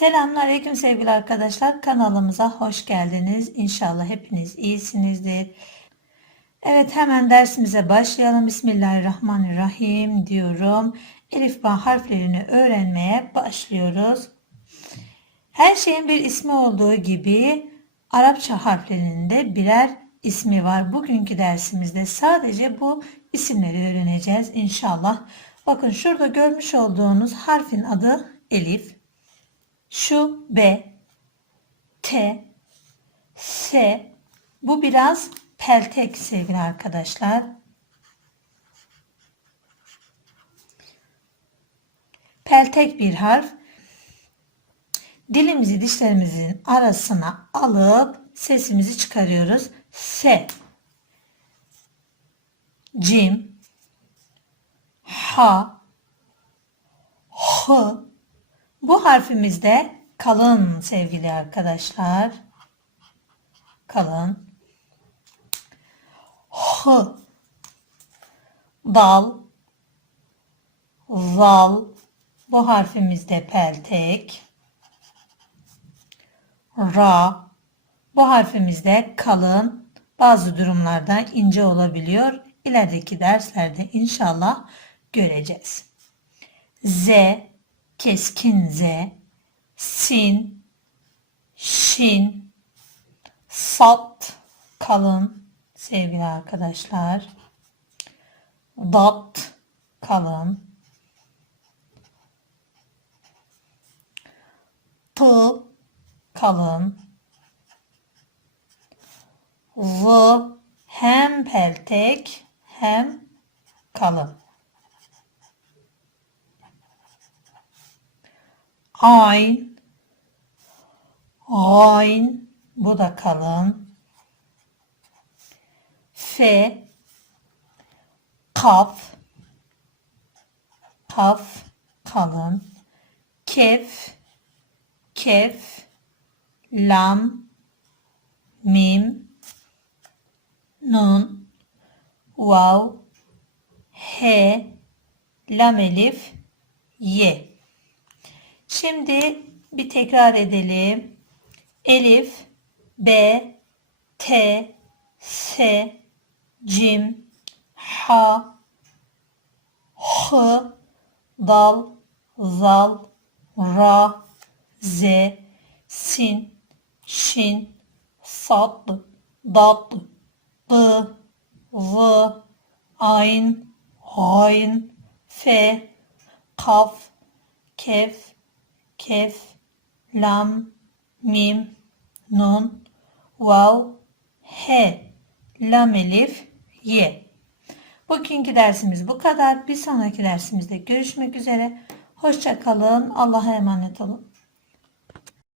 Selamünaleyküm sevgili arkadaşlar. Kanalımıza hoş geldiniz. İnşallah hepiniz iyisinizdir. Evet hemen dersimize başlayalım. Bismillahirrahmanirrahim diyorum. Elif ba harflerini öğrenmeye başlıyoruz. Her şeyin bir ismi olduğu gibi Arapça harflerinin de birer ismi var. Bugünkü dersimizde sadece bu isimleri öğreneceğiz inşallah. Bakın şurada görmüş olduğunuz harfin adı Elif. Şu B, T, S. Bu biraz peltek sevgili arkadaşlar. Peltek bir harf. Dilimizi dişlerimizin arasına alıp sesimizi çıkarıyoruz. S, Cim, Ha, H, bu harfimiz de kalın sevgili arkadaşlar. Kalın. H. Dal. Zal. Bu harfimiz de peltek. Ra. Bu harfimiz de kalın. Bazı durumlarda ince olabiliyor. İlerideki derslerde inşallah göreceğiz. Z keskin Z, sin, şin, sat, kalın sevgili arkadaşlar. Dat, kalın. T, kalın. Z, hem peltek hem kalın. Ayn. Ayn. Bu da kalın. F. Kaf. Kaf. Kalın. Kef. Kef. Lam. Mim. Nun. Vav. He. Lam elif. Ye. Şimdi bir tekrar edelim. Elif, B, T, S, Cim, Ha, H, Dal, Zal, Ra, Z, Sin, Şin, Sat, Dat, D, V, Ayn, Hayn, F, Kaf, Kef, kef, lam, mim, nun, vav, he, lam elif, ye. Bugünkü dersimiz bu kadar. Bir sonraki dersimizde görüşmek üzere. Hoşça kalın. Allah'a emanet olun.